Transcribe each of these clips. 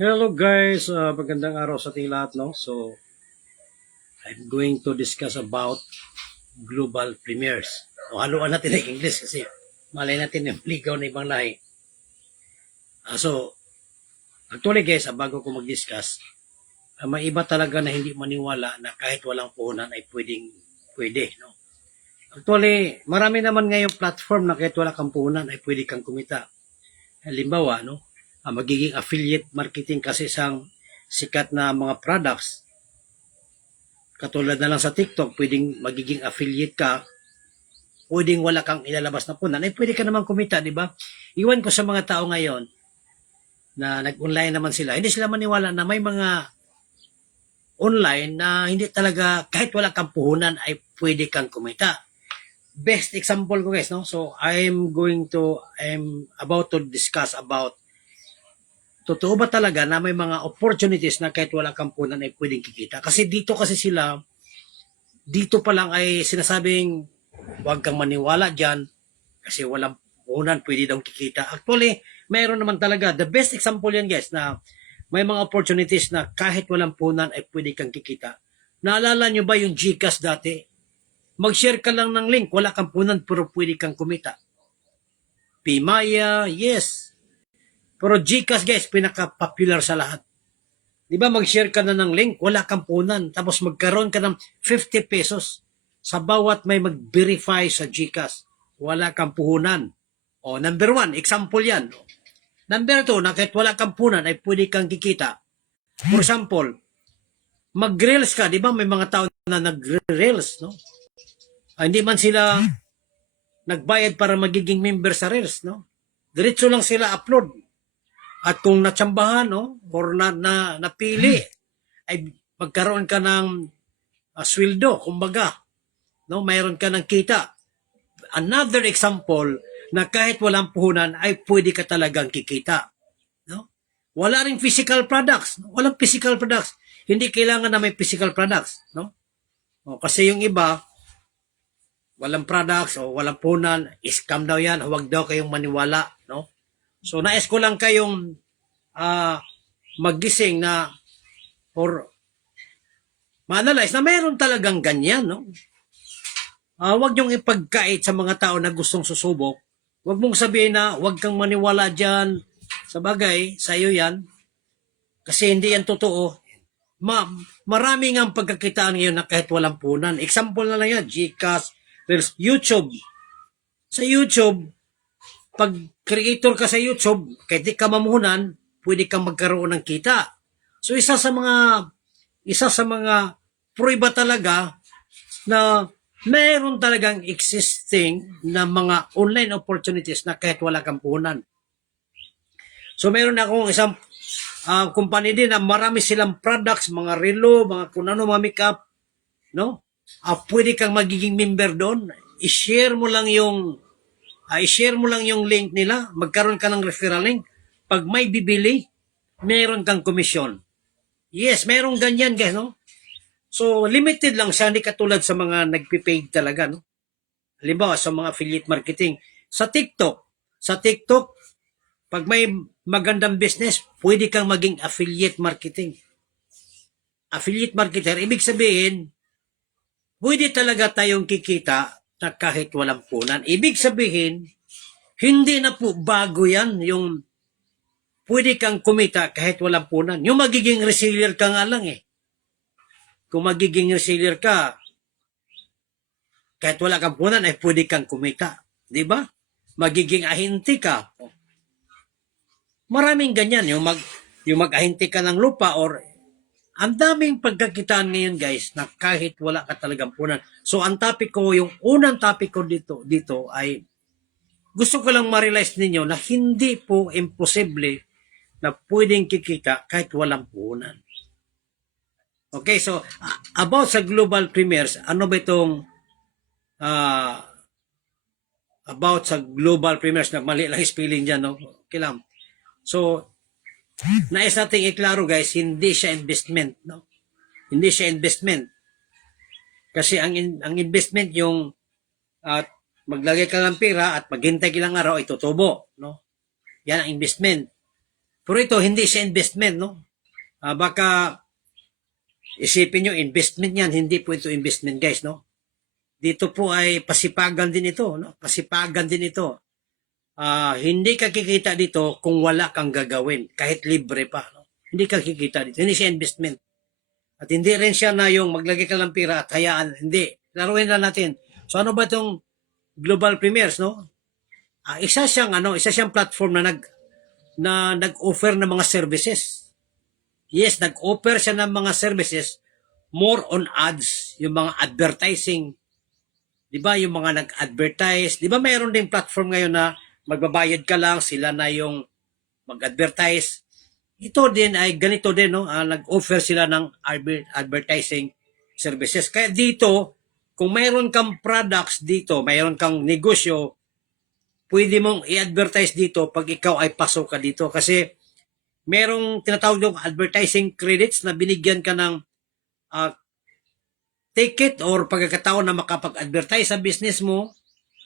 Hello guys, magandang araw sa ating lahat, no? So, I'm going to discuss about global premieres. O haluan natin ng English kasi malay natin yung ligaw na ibang lahi. So, actually guys, bago ko mag-discuss, may iba talaga na hindi maniwala na kahit walang puhunan ay pwede, no? Actually, marami naman ngayong platform na kahit wala kang puhunan ay pwede kang kumita. Halimbawa, no? Magiging affiliate marketing kasi isang sikat na mga products. Katulad na lang sa TikTok, pwedeng magiging affiliate ka, pwedeng wala kang ilalabas na punan, ay pwede ka naman kumita, di ba? Iwan ko sa mga tao ngayon na nag-online naman sila, hindi sila maniwala na may mga online na hindi talaga, kahit wala kang puhunan, ay pwede kang kumita. Best example ko guys, no? So, I'm about to discuss about totoo ba talaga na may mga opportunities na kahit wala kang punan ay pwedeng kikita? Kasi dito pa lang ay sinasabing huwag kang maniwala dyan kasi walang puhunan, pwede daw kikita. Actually, mayroon naman talaga. The best example yan guys na may mga opportunities na kahit walang puhunan ay pwede kang kikita. Naalala nyo ba yung GCash dati? Mag-share ka lang ng link, wala kang puhunan pero pwede kang kumita. Pimaya, yes. Pero GCash guys, pinaka-popular sa lahat. Di ba mag-share ka na ng link, wala kang punan, tapos magkaroon ka ng 50 pesos sa bawat may mag-verify sa GCash. Wala kang puhunan. O, number one, example yan. Number two, na kahit wala kang punan ay pwede kang kikita. For example, mag-reels ka, di ba may mga tao na nag-reels, no? Hindi man sila nagbayad para magiging member sa reels, no? Diretso lang sila upload. At kung natsambahan, no, or napili, ay magkaroon ka ng sweldo, kumbaga, no, mayroon ka ng kita. Another example na kahit walang puhunan ay pwede ka talagang kikita, no? Wala ring physical products, no? Walang physical products. Hindi kailangan na may physical products, no? O, kasi yung iba, walang products o walang puhunan, scam daw yan, huwag daw kayong maniwala, no? So nais ko lang kayong maggising na or ma-analyze na mayroon talagang ganyan, no? Huwag niyong ipagkait sa mga tao na gustong susubok. Huwag mong sabihin na huwag kang maniwala dyan. Sa bagay, sa iyo yan. Kasi hindi yan totoo. Maraming ang pagkakitaan ngayon na kahit walang punan. Example na lang yan, GCash, YouTube. Sa YouTube, pag creator ka sa YouTube, kahit di ka mamuhunan, pwede kang magkaroon ng kita. So isa sa mga prueba talaga na mayroon talagang existing na mga online opportunities na kahit wala kang puhunan. So meron akong isang company din na marami silang products, mga relo, mga kung ano, mga makeup, no? Pwede kang magiging member doon. I-share mo lang yung link nila, magkaroon ka ng referral link. Pag may bibili, meron kang komisyon. Yes, meron ganyan guys, no? So, limited lang siya, hindi katulad sa mga nagpipaid talaga, no? Halimbawa, sa mga affiliate marketing. Sa TikTok, pag may magandang business, pwede kang maging affiliate marketing. Affiliate marketer, ibig sabihin, pwede talaga tayong kikita na kahit walang punan. Ibig sabihin, hindi na po bago yan, yung pwede kang kumita kahit walang punan. Yung magiging reseller ka nga lang eh. Kung magiging reseller ka, kahit wala kang punan, ay pwede kang kumita. Di ba? Magiging ahinti ka. Maraming ganyan. Yung mag-ahinti ka ng lupa or ang daming pagkakitaan ngayon guys na kahit wala ka talagang punan. So ang topic ko, yung unang topic ko dito ay gusto ko lang ma-realize ninyo na hindi po imposible na pwedeng kikita kahit walang puhunan. Okay, so about sa global premieres, ano ba itong about sa global premieres na mali lang spelling dyan, no? Okay lang. So, nais nating iklaro guys, hindi siya investment, no? Hindi siya investment. Kasi ang investment yung maglagay ka ng pera at maghintay ka lang araw ay tutubo, no? Yan ang investment. Pero ito, hindi siya investment, no? Baka isipin nyo, investment yan. Hindi po ito investment, guys, no? Dito po ay pasipagan din ito, no? Pasipagan din ito. Hindi ka kikita dito kung wala kang gagawin, kahit libre pa, no? Hindi ka kikita dito. Hindi siya investment. At hindi rin siya na yung maglagay ka ng pira at hayaan. Hindi. Laruin lang natin. So ano ba itong global premieres, no? Isa siyang platform na nag-offer ng mga services. Yes, nag-offer siya ng mga services more on ads, yung mga advertising. 'Di ba, yung mga nag-advertise, 'di ba mayroon ding platform ngayon na magbabayad ka lang, sila na yung mag-advertise. Ito din ay ganito din, no? Nag-offer sila ng advertising services. Kaya dito, kung mayroon kang products dito, mayroon kang negosyo, pwede mong i-advertise dito pag ikaw ay pasok ka dito. Kasi merong tinatawag yung advertising credits na binigyan ka ng ticket or pagkakataon na makapag-advertise sa business mo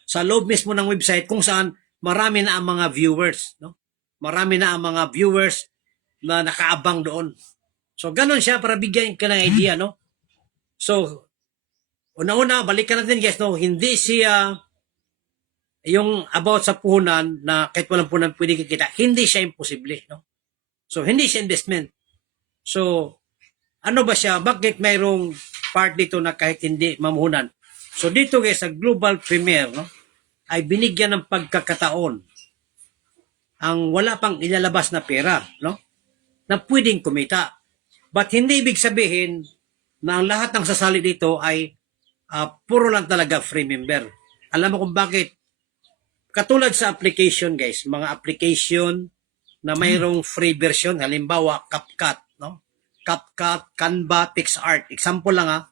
sa loob mismo ng website kung saan marami na ang mga viewers, no? Marami na ang mga viewers na nakaabang doon. So ganun siya para bigyan ka ng idea, no? So una-una balikan natin, guys, no? Hindi siya yung about sa puhunan na kahit walang puhunan pwede kikita. Hindi siya imposible, no? So hindi siya investment. So ano ba siya? Bakit mayroong part dito na kahit hindi mamuhunan? So dito, guys, sa global premiere, no, ay binigyan ng pagkakataon ang wala pang ilalabas na pera, no, na pwedeng kumita. But hindi ibig sabihin na ang lahat ng sasali dito ay puro lang talaga free member. Alam mo kung bakit? Katulad sa application, guys, mga application na mayroong free version, halimbawa CapCut, no? CapCut, Canva, PixArt. Example lang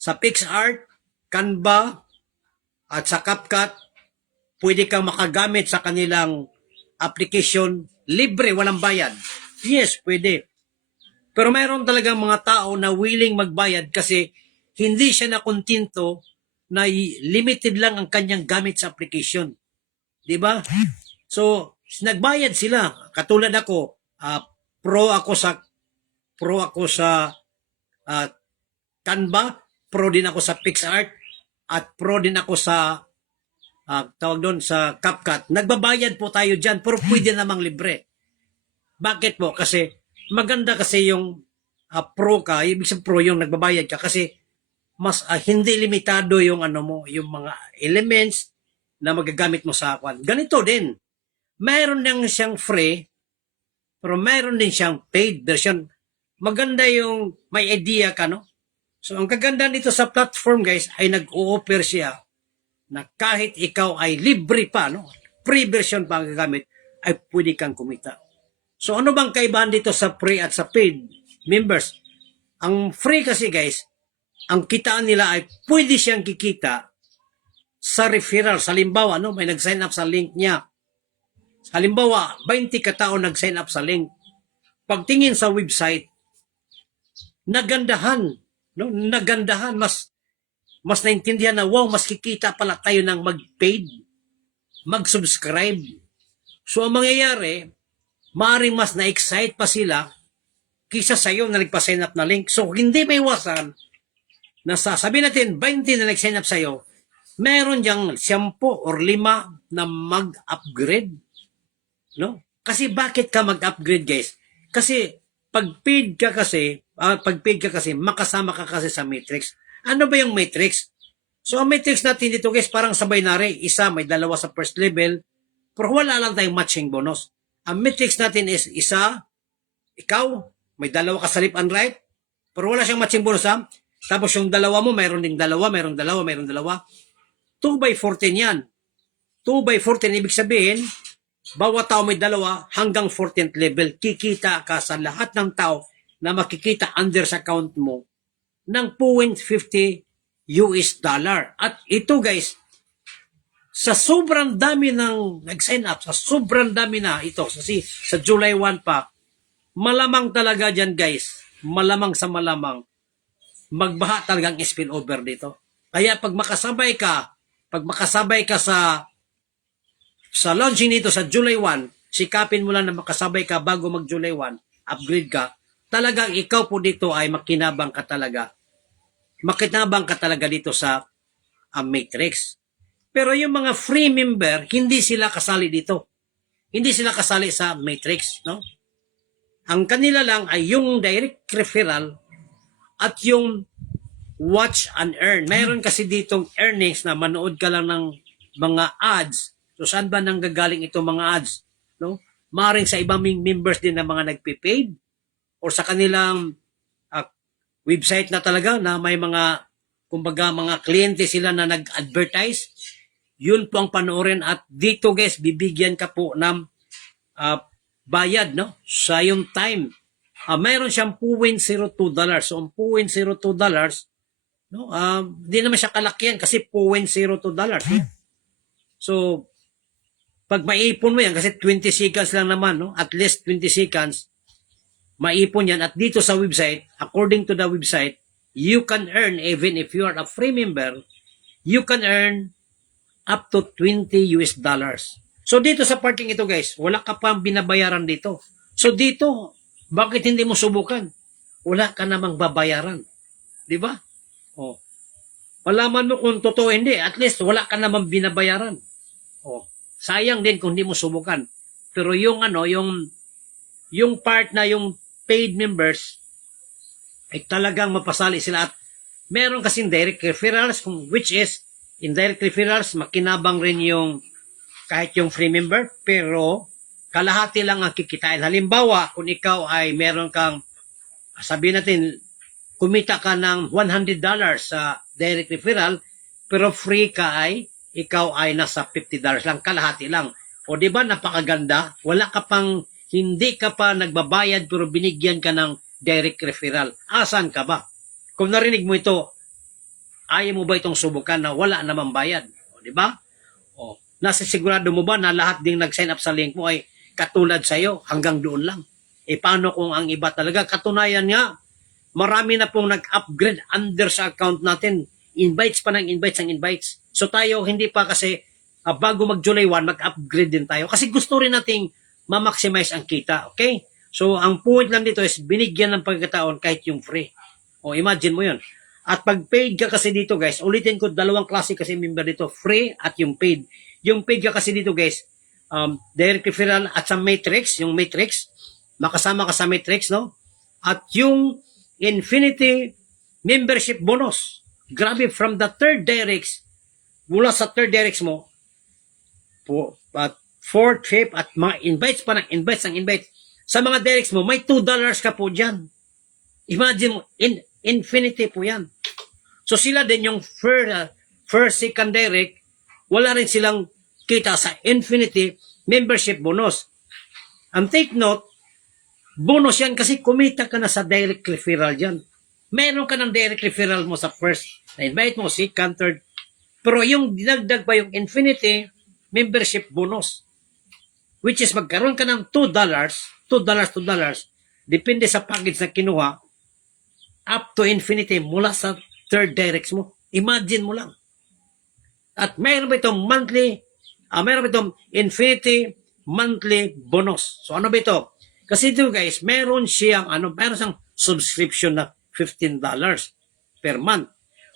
sa PixArt, Canva, at sa CapCut, pwede kang makagamit sa kanilang application libre, walang bayad. Yes, pwede. Pero mayroon talagang mga tao na willing magbayad kasi hindi siya nakontinto na limited lang ang kanyang gamit sa application. Diba? So, nagbayad sila. Katulad ako, pro ako sa Canva, pro din ako sa PixArt, at pro din ako sa tawag doon sa CapCut. Nagbabayad po tayo dyan, pero pwede namang libre. Bakit po? Kasi maganda kasi yung pro ka, ibig sabihin pro yung nagbabayad ka kasi mas hindi limitado yung yung mga elements na magagamit mo sa kwan. Ganito din. Mayroon din siyang free, pero mayroon din siyang paid version. Maganda yung may idea ka, no? So, ang kaganda nito sa platform, guys, ay nag-o-offer siya na kahit ikaw ay libre pa, no? Free version pa ang gagamit, ay pwede kang kumita. So, ano bang kaibahan dito sa free at sa paid members? Ang free kasi, guys, ang kitaan nila ay pwede siyang kikita sa referral. Halimbawa, no? May nag-sign up sa link niya. Halimbawa, 20 katao nag-sign up sa link. Pagtingin sa website, nagandahan, no? Nagandahan, mas naintindihan na, wow, mas kikita pala tayo ng mag-paid, mag-subscribe. So, ang mangyayari, maaaring mas na-excite pa sila kisa sa'yo na nagpa-sign up na link. So, hindi may iwasan na sabihin natin, 20 na nag-sign up sa'yo, meron diyang 10 or 5 na mag-upgrade. No? Kasi bakit ka mag-upgrade, guys? Kasi pag paid ka kasi, makasama ka kasi sa matrix. Ano ba yung matrix? So, ang matrix natin dito, guys, parang sa binary. Isa, may 2 sa first level, pero wala lang tayong matching bonus. Ang matrix natin is isa, ikaw, may 2 ka sa left and right, pero wala siyang matching bonus, ha? Tapos yung 2 mo, mayroon ding 2, mayroon 2, mayroon 2. 2x14 yan. 2x14, ibig sabihin, bawat tao may 2 hanggang 14th level. Kikita ka sa lahat ng tao na makikita under sa account mo ng $0.50. At ito, guys, sa sobrang dami ng nag-sign up, sa sobrang dami na ito, sa July 1 pa, malamang talaga dyan, guys, malamang sa malamang, magbaha talagang spillover dito. Kaya pag makasabay ka sa launching nito sa July 1, sikapin mo lang na makasabay ka bago mag July 1, upgrade ka, talagang ikaw po dito ay makinabang ka talaga. Makinabang ka talaga dito sa Matrix. Pero yung mga free member, hindi sila kasali dito. Hindi sila kasali sa Matrix, no? Ang kanila lang ay yung direct referral at yung watch and earn. Mayroon kasi ditong earnings na manood ka lang ng mga ads. So saan ba nanggagaling itong mga ads? No? Maaaring sa ibang members din na mga nagpe-paid or sa kanilang website na talaga na may mga kumbaga mga kliyente sila na nag-advertise. Yun po ang panoorin at dito guys bibigyan ka po ng bayad no sa yung time. Mayroon siyang $0.02. So ang $0.02 no hindi naman siya kalakihan kasi $0.02. So pag maipon mo yan kasi 20 seconds lang naman no at least 20 seconds maipon yan at dito sa website according to the website you can earn even if you are a free member you can earn up to $20. So dito sa parting ito guys wala ka pang binabayaran dito. So dito bakit hindi mo subukan? Wala ka namang babayaran. Di ba? Oh. Malaman mo kung totoo hindi. At least wala ka namang binabayaran. Oh. Sayang din kung hindi mo subukan. Pero yung yung part na yung paid members ay talagang mapasali sila at meron kasing direct referrals which is in direct referrals makinabang rin yung kahit yung free member pero kalahati lang ang kikitain. Halimbawa, kung ikaw ay meron kang, sabihin natin, kumita ka ng $100 sa direct referral, pero free ka ay, ikaw ay nasa $50 lang, kalahati lang. O di ba napakaganda? Wala ka pang, hindi ka pa nagbabayad pero binigyan ka ng direct referral. Asan ka ba? Kung narinig mo ito, ayaw mo ba itong subukan na wala namang bayad? O di ba? O, nasa sigurado mo ba na lahat ding nag-sign up sa link mo ay katulad sa'yo, hanggang doon lang. E paano kung ang iba talaga? Katunayan nga, marami na pong nag-upgrade under sa account natin. Invites pa ng invites ang invites. So tayo, hindi pa kasi, bago mag-July 1, mag-upgrade din tayo. Kasi gusto rin nating ma-maximize ang kita. Okay? So ang point lang dito is, binigyan ng pagkataon kahit yung free. O imagine mo yun. At pag paid ka kasi dito guys, ulitin ko, dalawang klase kasi member dito, free at yung paid. Yung paid ka kasi dito guys, direct referral at sa Matrix, yung Matrix, makasama ka sa Matrix, no? At yung Infinity membership bonus. Grabe, from the third directs, mula sa third directs mo, at fourth, fifth, at mga invites pa ng invites, ang invites, sa mga directs mo, may $2 ka po dyan. Imagine mo, Infinity po yan. So sila din yung first, second direct, wala rin silang kita sa Infinity membership bonus. And take note, bonus yan kasi kumita ka na sa direct referral dyan. Meron ka ng direct referral mo sa first, na-invite mo, second, third. Pero yung dinagdag pa yung Infinity membership bonus, which is magkaroon ka ng $2, depende sa package na kinuha, up to Infinity mula sa third directs mo. Imagine mo lang. At mayroon ba itong monthly meron itong Infinity monthly bonus. So ano ba ito? Kasi ito guys, meron siyang subscription na $15 per month.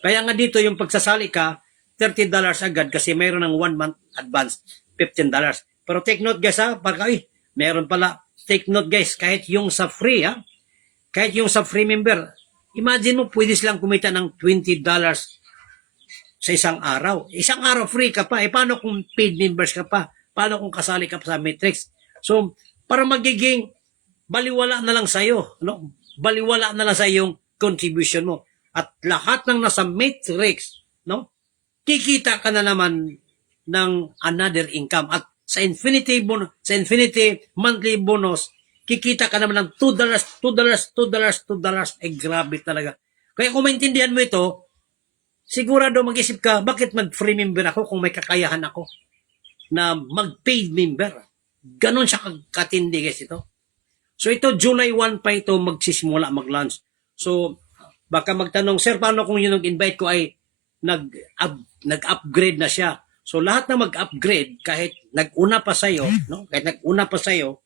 Kaya nga dito yung pagsasali ka, $30 agad kasi meron ng 1 month advance, $15. Pero take note guys meron pala, take note guys, kahit yung sa free kahit yung sa free member, imagine mo pwede silang kumita ng $20 sa isang araw. Isang araw free ka pa. Paano kung paid members ka pa? Paano kung kasali ka pa sa Matrix? So, para magiging baliwala na lang sa'yo. No? Baliwala na lang sa yung contribution mo. At lahat ng nasa Matrix, no? Kikita ka na naman ng another income. At sa Infinity monthly bonus, kikita ka naman ng $2. Grabe talaga. Kaya kung maintindihan mo ito, sigurado mag-isip ka, bakit mag-free member ako kung may kakayahan ako na mag-paid member? Ganon siya katindi guys ito. So ito, July 1 pa ito magsisimula mag-launch. So baka magtanong, sir, paano kung yung nag-invite ko ay nag-upgrade na siya? So lahat na mag-upgrade, kahit nag-una pa sa'yo, no? Kahit nag-una pa sa'yo,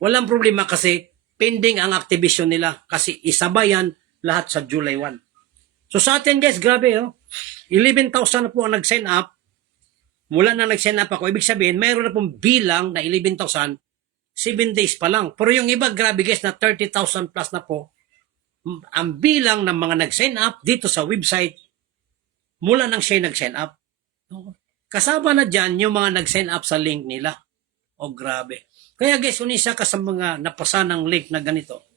walang problema kasi pending ang activation nila kasi isabayan lahat sa July 1. So sa atin guys, grabe 11,000 na po ang nag-sign up. Mula na nag-sign up ako, ibig sabihin, mayroon na pong bilang na 11,000, 7 days pa lang. Pero yung iba, grabe guys, na 30,000 plus na po. Ang bilang ng mga nag-sign up dito sa website, mula nang siya nag-sign up. Kasama na dyan yung mga nag-sign up sa link nila. Oh, grabe. Kaya guys, kung isa ka sa mga napasa ng link na ganito,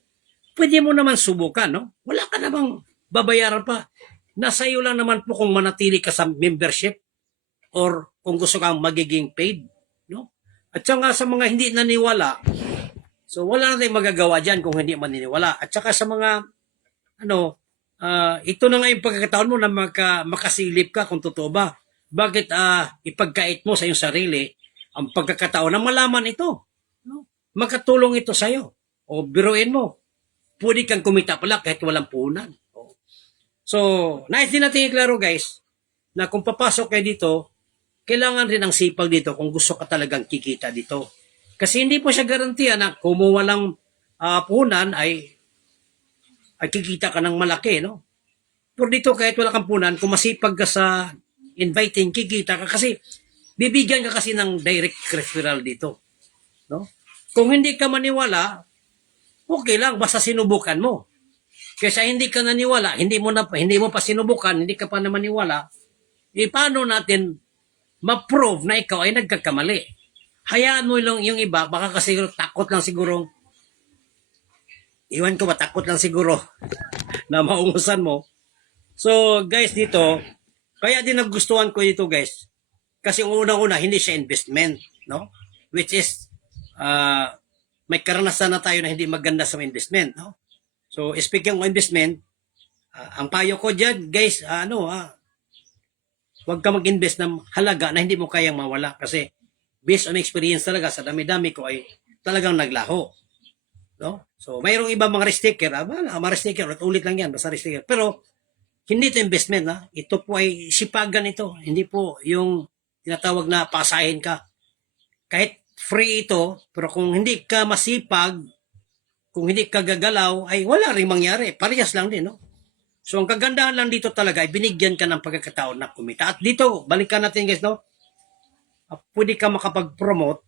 pwede mo naman subukan, no? Wala ka namang babayaran pa. Nasa iyo lang naman po kung manatili ka sa membership or kung gusto kang magiging paid, no? At saka sa mga hindi naniwala, so wala na tayong magagawa dyan kung hindi maniniwala. At saka sa mga, ito na nga yung pagkakataon mo na makasilip ka kung totoo ba. Bakit ipagkait mo sa iyong sarili ang pagkakataon na malaman ito? No? Makatulong ito sa iyo. O biruin mo, pwede kang kumita pala kahit walang puhunan. So, nais din natin iklaro guys, na kung papasok kayo dito, kailangan rin ang sipag dito kung gusto ka talagang kikita dito. Kasi hindi po siya garantiya na kung walang puhunan ay kikita ka ng malaki, no? Pero dito kahit wala kang puhunan, kung masipag ka sa inviting, kikita ka kasi bibigyan ka kasi ng direct referral dito. No? Kung hindi ka maniwala, okay lang, basta sinubukan mo. Kaysa hindi ka naniwala, hindi mo pa sinubukan, hindi ka pa na maniwala, paano natin ma-prove na ikaw ay nagkakamali? Hayaan mo lang yung iba, baka kasi takot lang siguro, iwan ko ba, takot lang siguro na maungusan mo. So guys dito, kaya din nagustuhan ko dito guys, kasi unang-una, hindi siya investment, no? Which is, may karanasan na tayo na hindi maganda sa investment, no? So, speaking of investment, ang payo ko dyan, guys, huwag ka mag-invest ng halaga na hindi mo kayang mawala kasi based on experience talaga sa dami-dami ko ay talagang naglaho. No? So, mayroong ibang mga resticker, mga resticker, ulit lang yan, basta resticker. Pero, hindi ito investment, ha? Ito po ay sipagan ito. Hindi po yung tinatawag na pasahin ka. Kahit free ito, pero kung hindi ka masipag, kung hindi ka gagalaw, ay wala rin mangyari. Parehas lang din, no? So, ang kagandahan lang dito talaga ay binigyan ka ng pagkakataon na kumita. At dito, balikan natin guys, no? Pwede ka makapag-promote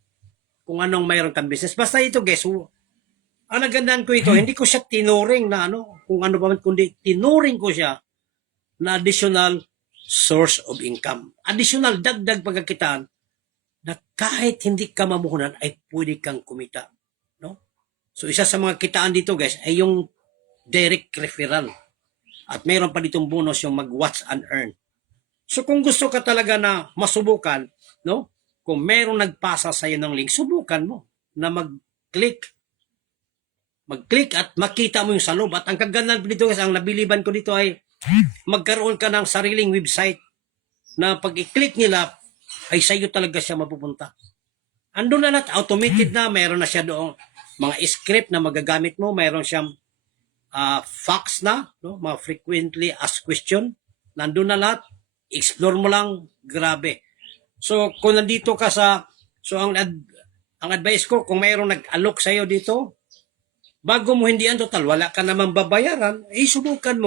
kung anong mayroon kang business. Basta ito guys, ang nagandahan ko ito, hindi ko siya tinuring na kung ano ba man, kundi tinuring ko siya na additional source of income. Additional dagdag pagkakitaan na kahit hindi ka mamuhunan ay pwede kang kumita. No? So isa sa mga kitaan dito guys ay yung direct referral. At mayroon pa ditong bonus yung mag-watch and earn. So kung gusto ka talaga na masubukan, no? Kung mayroong nagpasa sa iyo ng link, subukan mo na mag-click at makita mo yung sa loob. At ang kagandahan dito guys, ang nabiliban ko dito ay magkaroon ka ng sariling website na pag i-click nila ay sa iyo talaga siya mapupunta. Andun na lahat, automated na, mayroon na siya doong mga script na magagamit mo, mayroon siyang facts na, no? Mga frequently asked question, nandun na lahat, explore mo lang, grabe. So kung nandito ka ang advice ko, kung mayroong nag-alok sa iyo dito, bago mo hindi total, wala ka naman babayaran, subukan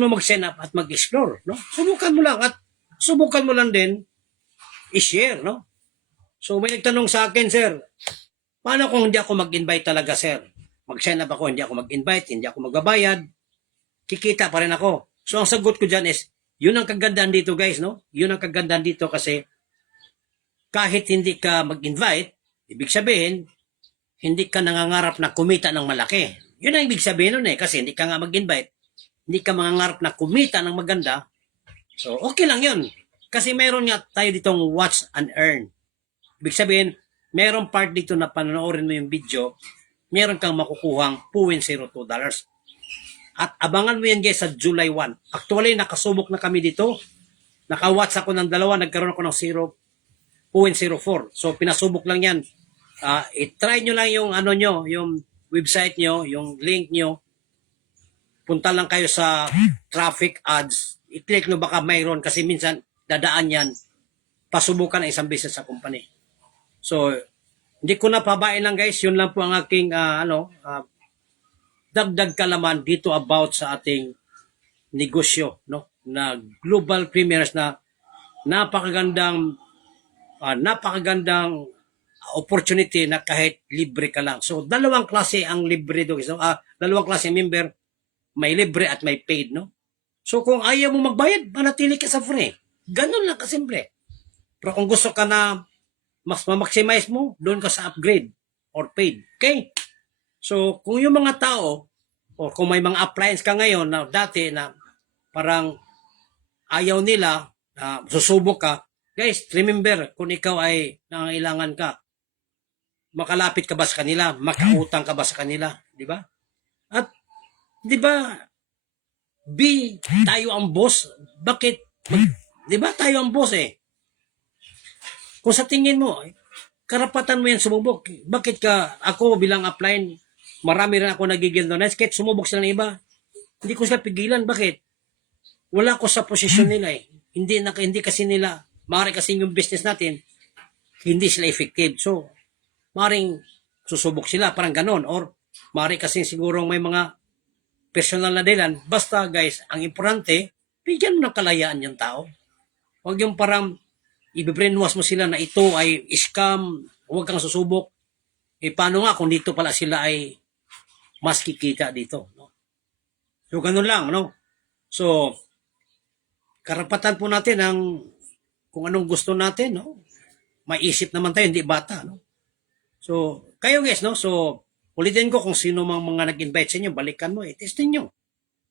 mo mag-sign up at mag-explore, no? Subukan mo lang at subukan mo lang din i-share, no? So may nagtanong sa akin, sir, paano kung hindi ako mag-invite talaga, sir? Mag-sign up ako, hindi ako mag-invite, hindi ako magbabayad, kikita pa rin ako. So ang sagot ko dyan is, yun ang kagandahan dito guys, no? Yun ang kagandahan dito kasi kahit hindi ka mag-invite, ibig sabihin, hindi ka nangangarap na kumita ng malaki. Yun ang ibig sabihin nun kasi hindi ka nga mag-invite, hindi ka mangangarap na kumita ng maganda, so okay lang yun. Kasi meron nga tayo ditong watch and earn. Ibig sabihin, meron part dito na panonoorin mo yung video, meron kang makukuhang $0.02. At abangan mo yan guys sa July 1. Actually, nakasubok na kami dito. Naka-watch ako ng dalawa, nagkaroon ako ng 0.04. So, pinasubok lang yan. I-try nyo lang yung yung website nyo, yung link nyo. Punta lang kayo sa traffic ads. I-click nyo baka mayroon kasi minsan dadaan yan pasubukan ang isang business sa company. So, hindi ko na pabain lang guys, yun lang po ang aking dagdag kalaman dito about sa ating negosyo, no? Na global premieres na napakagandang opportunity na kahit libre ka lang. So, dalawang klase ang libre doon. So, dalawang klase member, may libre at may paid, no? So, kung ayaw mo magbayad, manatili ka sa free. Ganun lang kasimple. Pero kung gusto ka na mas ma-maximize mo, doon ka sa upgrade or paid. Okay? So, kung yung mga tao, o kung may mga appliance ka ngayon na dati na parang ayaw nila, susubok ka, guys, remember, kung ikaw ay nangangailangan ka, makalapit ka ba sa kanila? Makautang ka ba sa kanila? Di ba? At, di ba, tayo ang boss. Bakit? Di ba tayo ang boss eh? Kung sa tingin mo, karapatan mo yan sumubok. Bakit ka, ako bilang upline, marami rin ako nagigil doon. Kahit sumubok sila ng iba, hindi ko sila pigilan. Bakit? Wala ko sa posisyon nila eh. Hindi kasi nila, maaari kasi yung business natin, hindi sila effective. So, maaring susubok sila, parang ganon. Or, maaari kasi siguro may mga personal na dahilan. Basta guys, ang importante, bigyan mo ng kalayaan yung tao. Huwag yung parang, i-brainwash mo sila na ito ay scam, huwag kang susubok. Eh, paano nga kung dito pala sila ay mas kikita dito. No? So, ganun lang. No? So, karapatan po natin ang kung anong gusto natin. No? May isip naman tayo, hindi bata. No? So, kayo guys, no? So, ulitin ko kung sino mang mga nag-invite sa inyo, balikan mo, testin nyo.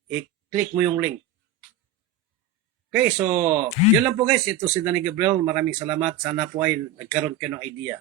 I-click mo yung link. Okay, so, yun lang po guys. Ito si Danny Gabriel. Maraming salamat. Sana po ay nagkaroon kayo ng idea.